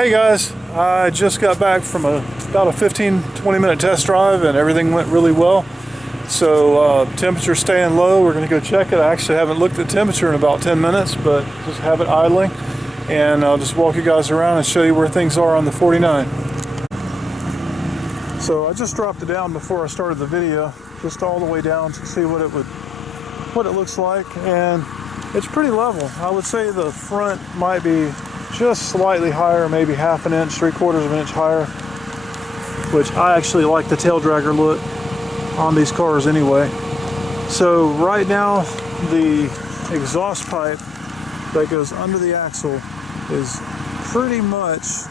Hey guys, I just got back from about a 15-20 minute test drive and everything went really well. So temperature's staying low. We're going to go check it. I actually haven't looked at temperature in about 10 minutes, but just have it idling. And I'll just walk you guys around and show you where things are on the 49. So I just dropped it down before I started the video, just all the way down to see what it looks like, and it's pretty level. I would say the front might be just slightly higher, maybe half an inch, 3/4 of an inch higher, which I actually like the tail dragger look on these cars anyway. So right now the exhaust pipe that goes under the axle is pretty much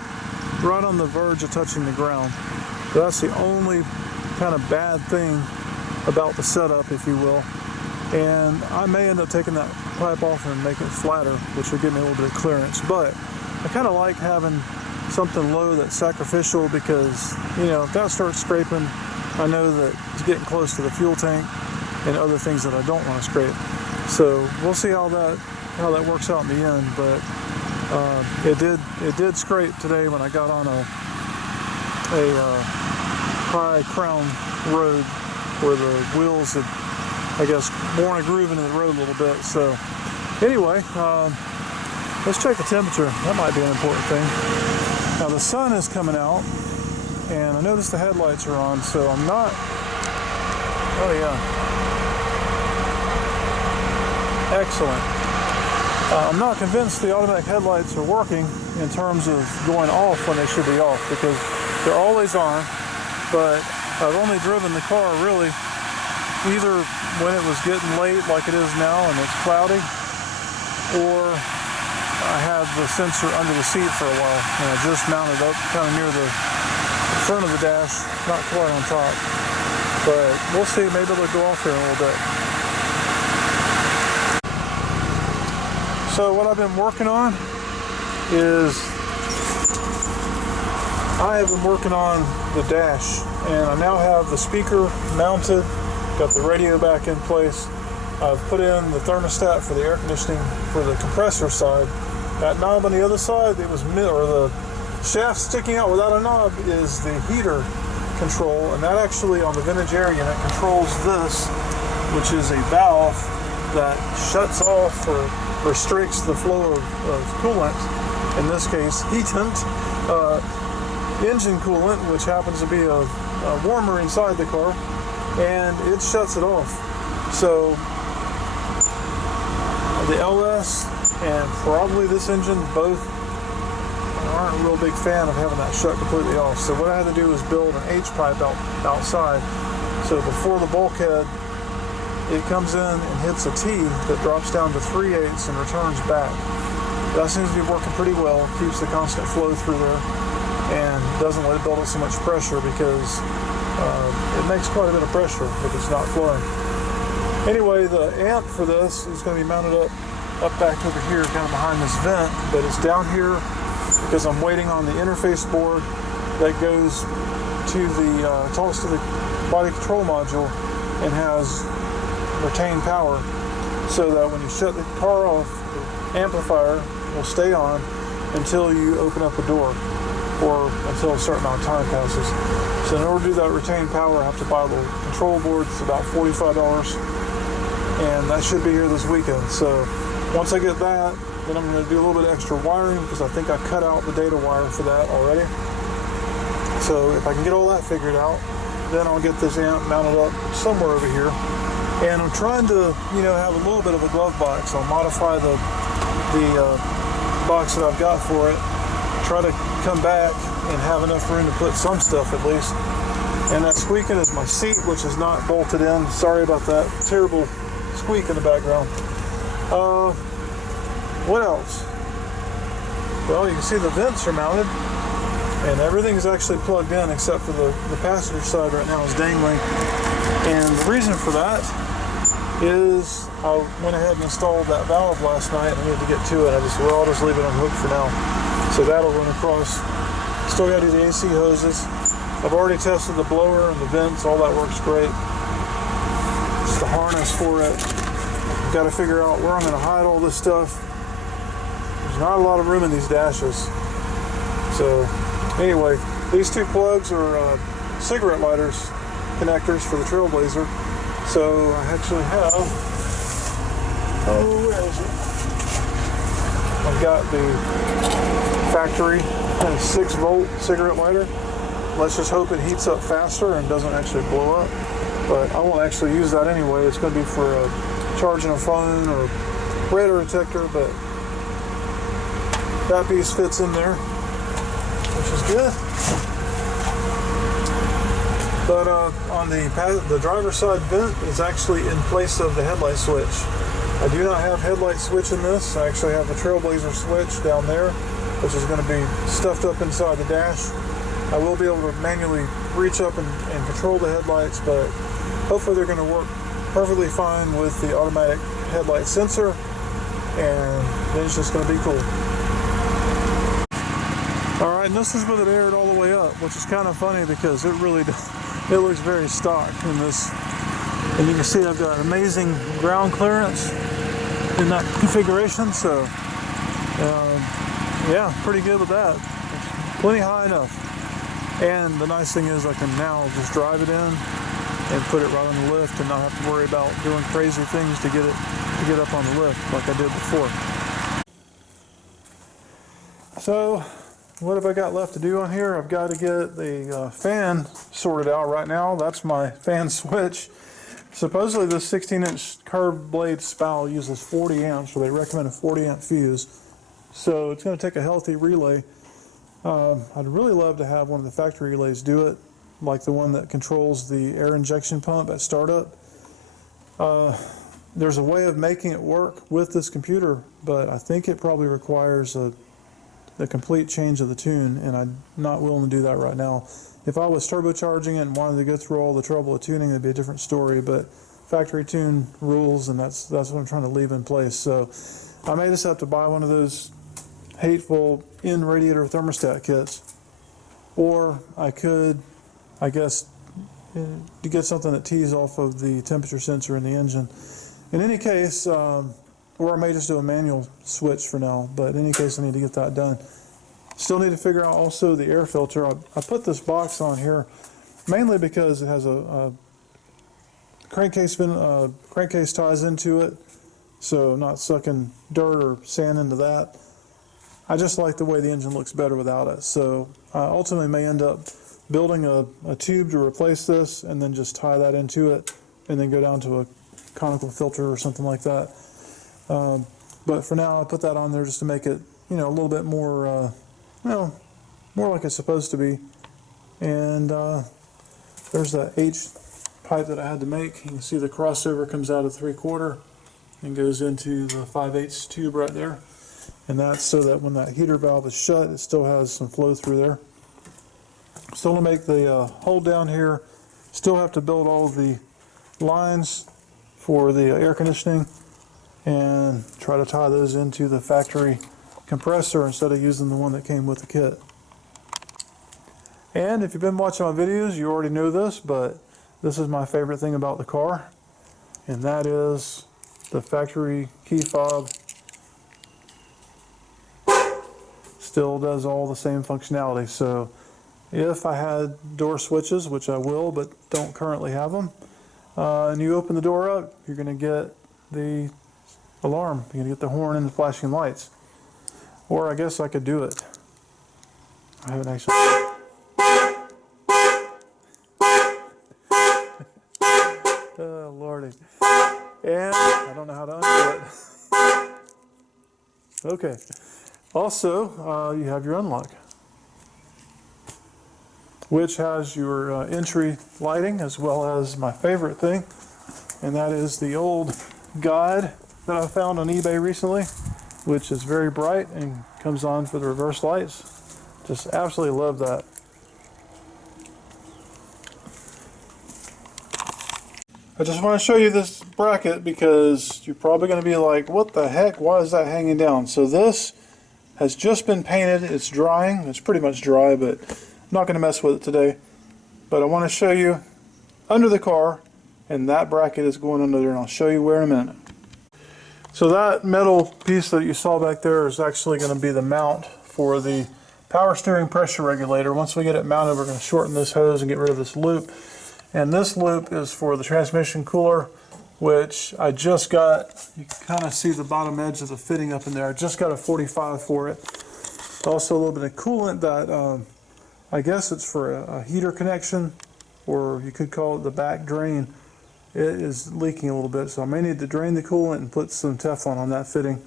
right on the verge of touching the ground. So that's the only kind of bad thing about the setup, if you will. And I may end up taking that pipe off and make it flatter, which will give me a little bit of clearance. But I kind of like having something low that's sacrificial, because, you know, if that starts scraping, I know that it's getting close to the fuel tank and other things that I don't want to scrape. So we'll see how that works out in the end. But it did scrape today when I got on a high crown road where the wheels had, I guess, worn a groove into the road a little bit. So anyway, let's check the temperature. That might be an important thing. Now the sun is coming out, and I noticed the headlights are on, so I'm not, oh yeah, excellent. I'm not convinced the automatic headlights are working in terms of going off when they should be off, because they're always on, but I've only driven the car really either when it was getting late like it is now and it's cloudy, or I had the sensor under the seat for a while, and I just mounted up kind of near the front of the dash, not quite on top. But we'll see, maybe it'll go off here in a little bit. So what I've been working on is I have been working on the dash, and I now have the speaker mounted, got the radio back in place. I've put in the thermostat for the air conditioning for the compressor side. That knob on the other side, or the shaft sticking out without a knob, is the heater control, and that actually on the vintage air unit controls this, which is a valve that shuts off or restricts the flow of coolant, in this case heatant, engine coolant, which happens to be a warmer inside the car, and it shuts it off. So the LS and probably this engine both aren't a real big fan of having that shut completely off. So what I had to do was build an H-pipe outside. So before the bulkhead, it comes in and hits a T that drops down to 3/8 and returns back. That seems to be working pretty well. Keeps the constant flow through there and doesn't let it build up so much pressure, because it makes quite a bit of pressure if it's not flowing. Anyway, the amp for this is going to be mounted up back over here, kind of behind this vent, but it's down here because I'm waiting on the interface board that goes to the talks to the body control module and has retained power, so that when you shut the car off, the amplifier will stay on until you open up a door, or until a certain amount of time passes. So in order to do that retained power, I have to buy a little control board. It's about $45, and that should be here this weekend. So once I get that, then I'm going to do a little bit extra wiring, because I think I cut out the data wire for that already. So if I can get all that figured out, then I'll get this amp mounted up somewhere over here. And I'm trying to, you know, have a little bit of a glove box. I'll modify the box that I've got for it, try to come back and have enough room to put some stuff at least. And that squeaking is my seat, which is not bolted in. Sorry about that terrible squeak in the background. What else? Well, you can see the vents are mounted, and everything is actually plugged in except for the passenger side right now is dangling. And the reason for that is I went ahead and installed that valve last night. I needed to get to it. I'll just leave it on hook for now. So that'll run across. Still got to do the AC hoses. I've already tested the blower and the vents. All that works great. Just the harness for it. Got to figure out where I'm going to hide all this stuff. There's not a lot of room in these dashes. So anyway, these two plugs are cigarette lighters connectors for the Trailblazer. So I actually have, oh, where is it? I've got the factory 6-volt cigarette lighter. Let's just hope it heats up faster and doesn't actually blow up. But I won't actually use that anyway. It's going to be for charging a phone or radar detector, but that piece fits in there, which is good. But on the driver's side vent is actually in place of the headlight switch. I do not have headlight switch in this. I actually have the Trailblazer switch down there, which is going to be stuffed up inside the dash. I will be able to manually reach up and control the headlights, but hopefully they're going to work perfectly fine with the automatic headlight sensor, and then it's just going to be cool. Alright, and this is with it aired all the way up, which is kind of funny because it really does. It looks very stock in this, and you can see I've got amazing ground clearance in that configuration, so yeah, pretty good with that. Plenty high enough. And the nice thing is I can now just drive it in and put it right on the lift and not have to worry about doing crazy things to get up on the lift like I did before. So what have I got left to do on here? I've got to get the fan sorted out right now. That's my fan switch. Supposedly this 16-inch curved blade spout uses 40 amps, or they recommend a 40 amp fuse. So it's going to take a healthy relay. I'd really love to have one of the factory relays do it, like the one that controls the air injection pump at startup. There's a way of making it work with this computer, but I think it probably requires a complete change of the tune, and I'm not willing to do that right now. If I was turbocharging it and wanted to go through all the trouble of tuning, it'd be a different story, but factory tune rules, and that's what I'm trying to leave in place. So I may just have to buy one of those hateful in-radiator thermostat kits, or I could, I guess, to get something that tees off of the temperature sensor in the engine. In any case, or I may just do a manual switch for now, but in any case I need to get that done. Still need to figure out also the air filter. I put this box on here mainly because it has a crankcase ties into it, so I'm not sucking dirt or sand into that. I just like the way the engine looks better without it, so I ultimately may end up building a tube to replace this and then just tie that into it and then go down to a conical filter or something like that. But for now, I put that on there just to make it, a little bit more, more like it's supposed to be. And there's that H pipe that I had to make. You can see the crossover comes out of 3/4 and goes into the 5/8 tube right there. And that's so that when that heater valve is shut, it still has some flow through there. Still to make the hole down here. Still have to build all the lines for the air conditioning and try to tie those into the factory compressor instead of using the one that came with the kit. And if you've been watching my videos, you already know this, but this is my favorite thing about the car, and that is the factory key fob. Still does all the same functionality. So if I had door switches, which I will but don't currently have them, and you open the door up, you're going to get the alarm. You're going to get the horn and the flashing lights. Or I guess I could do it. I haven't actually. Oh, Lordy. And I don't know how to undo it. Okay. Also, you have your unlock, which has your entry lighting as well as my favorite thing, and that is the old guide that I found on eBay recently, which is very bright and comes on for the reverse lights. Just absolutely love that. I just want to show you this bracket because you're probably going to be like, what the heck, why is that hanging down? So this has just been painted. It's drying. It's pretty much dry, but I'm not going to mess with it today. But I want to show you under the car, and that bracket is going under there, and I'll show you where in a minute. So that metal piece that you saw back there is actually going to be the mount for the power steering pressure regulator. Once we get it mounted, we're going to shorten this hose and get rid of this loop. And this loop is for the transmission cooler, which I just got. You can kind of see the bottom edge of the fitting up in there. I just got a 45 for it. Also a little bit of coolant that I guess it's for a heater connection, or you could call it the back drain. It is leaking a little bit, so I may need to drain the coolant and put some Teflon on that fitting.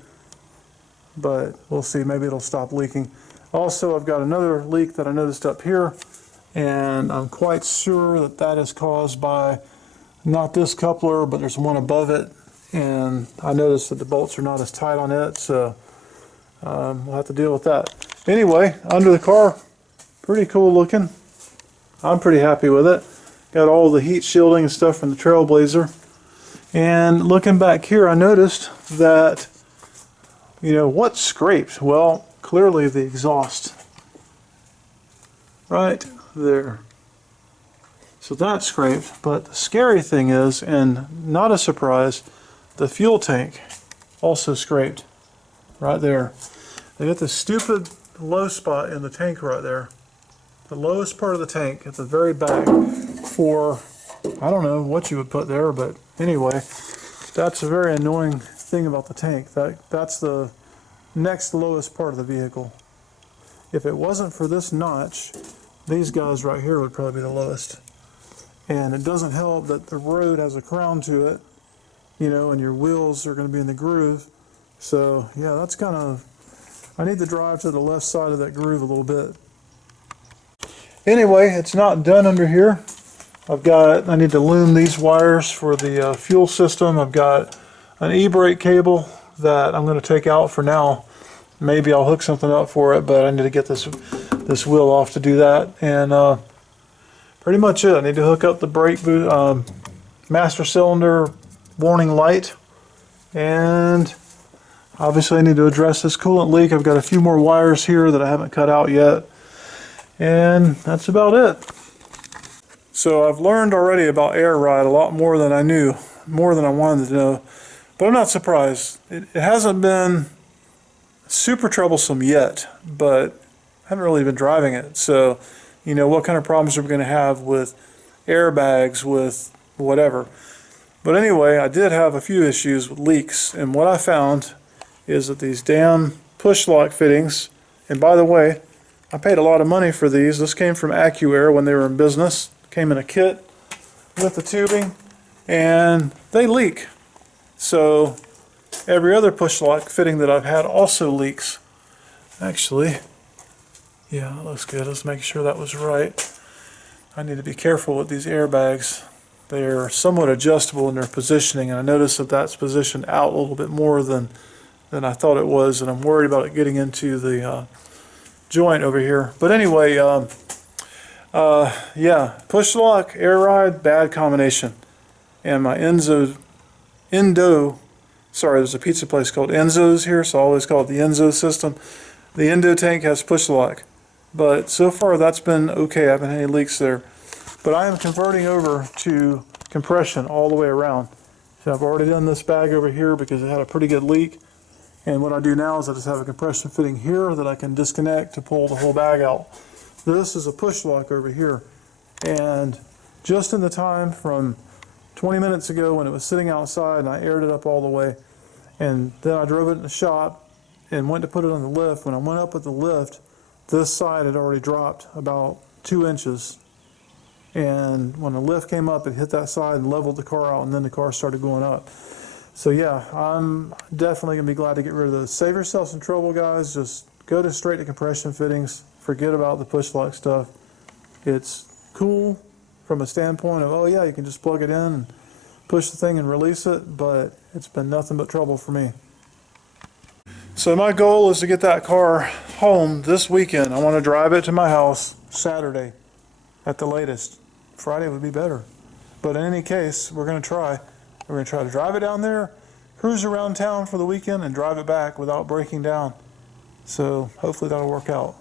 But we'll see, maybe it'll stop leaking. Also, I've got another leak that I noticed up here, and I'm quite sure that that is caused by not this coupler, but there's one above it, and I noticed that the bolts are not as tight on it, so we'll have to deal with that. Anyway, under the car, pretty cool looking. I'm pretty happy with it. Got all the heat shielding and stuff from the Trailblazer. And looking back here, I noticed that, you know, what scraped? Well, clearly the exhaust. Right there. So that scraped, but the scary thing is, and not a surprise, the fuel tank also scraped right there. They got this stupid low spot in the tank right there. The lowest part of the tank at the very back for, I don't know what you would put there, but anyway, that's a very annoying thing about the tank. That's the next lowest part of the vehicle. If it wasn't for this notch, these guys right here would probably be the lowest. And it doesn't help that the road has a crown to it, you know, and your wheels are going to be in the groove. So yeah, that's kind of, I need to drive to the left side of that groove a little bit. Anyway, it's not done under here. I need to loom these wires for the fuel system. I've got an e-brake cable that I'm going to take out for now. Maybe I'll hook something up for it, but I need to get this wheel off to do that. And pretty much it. I need to hook up the brake master cylinder warning light, and obviously I need to address this coolant leak. I've got a few more wires here that I haven't cut out yet, and that's about it. So I've learned already about air ride a lot more than I knew, more than I wanted to know, but I'm not surprised. It hasn't been super troublesome yet, but I haven't really been driving it. So, you know, what kind of problems are we going to have with airbags, with whatever. But anyway, I did have a few issues with leaks, and what I found is that these damn push lock fittings, and by the way, I paid a lot of money for these. This came from AccuAir when they were in business. Came in a kit with the tubing, and they leak. So every other push lock fitting that I've had also leaks. Actually, yeah, that looks good. Let's make sure that was right. I need to be careful with these airbags. They're somewhat adjustable in their positioning, and I noticed that that's positioned out a little bit more than I thought it was, and I'm worried about it getting into the joint over here. But anyway, yeah, push lock, air ride, bad combination. And my sorry, there's a pizza place called Enzo's here, so I always call it the Enzo system. The Endo tank has push lock, but so far that's been okay. I haven't had any leaks there. But I am converting over to compression all the way around. So I've already done this bag over here because it had a pretty good leak. And what I do now is I just have a compression fitting here that I can disconnect to pull the whole bag out. This is a push lock over here. And just in the time from 20 minutes ago when it was sitting outside, and I aired it up all the way, and then I drove it in the shop and went to put it on the lift. When I went up with the lift, this side had already dropped about 2 inches. And when the lift came up, it hit that side and leveled the car out, and then the car started going up. So yeah, I'm definitely going to be glad to get rid of those. Save yourself some trouble, guys. Just go straight to compression fittings. Forget about the push lock stuff. It's cool from a standpoint of, oh yeah, you can just plug it in and push the thing and release it, but it's been nothing but trouble for me. So my goal is to get that car home this weekend. I want to drive it to my house Saturday at the latest. Friday would be better. But in any case, we're going to try. We're going to try to drive it down there, cruise around town for the weekend, and drive it back without breaking down. So hopefully that'll work out.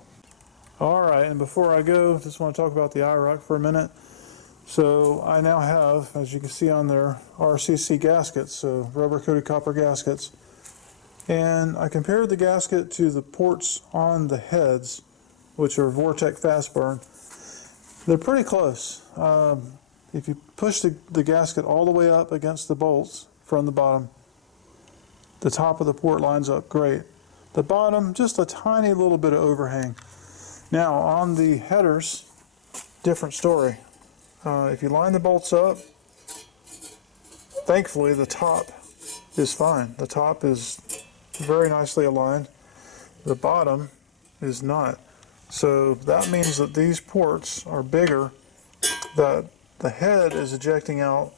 All right, and before I go, just want to talk about the IROC for a minute. So I now have, as you can see on there, RCC gaskets, so rubber-coated copper gaskets. And I compared the gasket to the ports on the heads, which are Vortec fast burn. They're pretty close. If you push the gasket all the way up against the bolts from the bottom, the top of the port lines up great. The bottom, just a tiny little bit of overhang. Now on the headers, different story. If you line the bolts up, thankfully the top is fine. The top is very nicely aligned. The bottom is not. So that means that these ports are bigger, that the head is ejecting out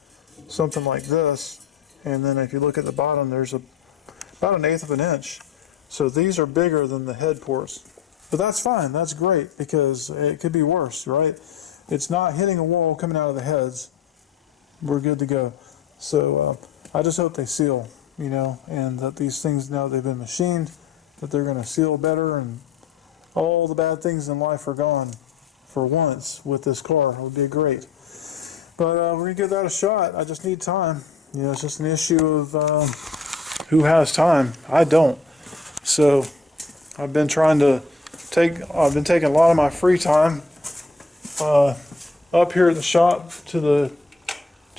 something like this, and then if you look at the bottom, there's about 1/8 of an inch. So these are bigger than the head ports. But that's fine, that's great, because it could be worse, right? It's not hitting a wall coming out of the heads. We're good to go. So I just hope they seal, you know, and that these things, now they've been machined, that they're going to seal better, and all the bad things in life are gone for once with this car. It would be great. But we're going to give that a shot. I just need time. You know, it's just an issue of who has time. I don't. So I've been taking a lot of my free time up here at the shop to the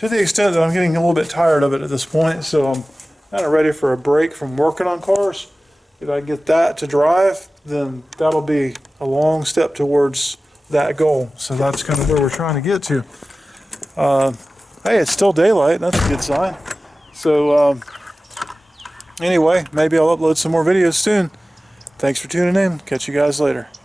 extent that I'm getting a little bit tired of it at this point. So I'm kind of ready for a break from working on cars. If I get that to drive, then that'll be a long step towards that goal. So that's kind of where we're trying to get to. Hey, it's still daylight. That's a good sign. So anyway, maybe I'll upload some more videos soon. Thanks for tuning in. Catch you guys later.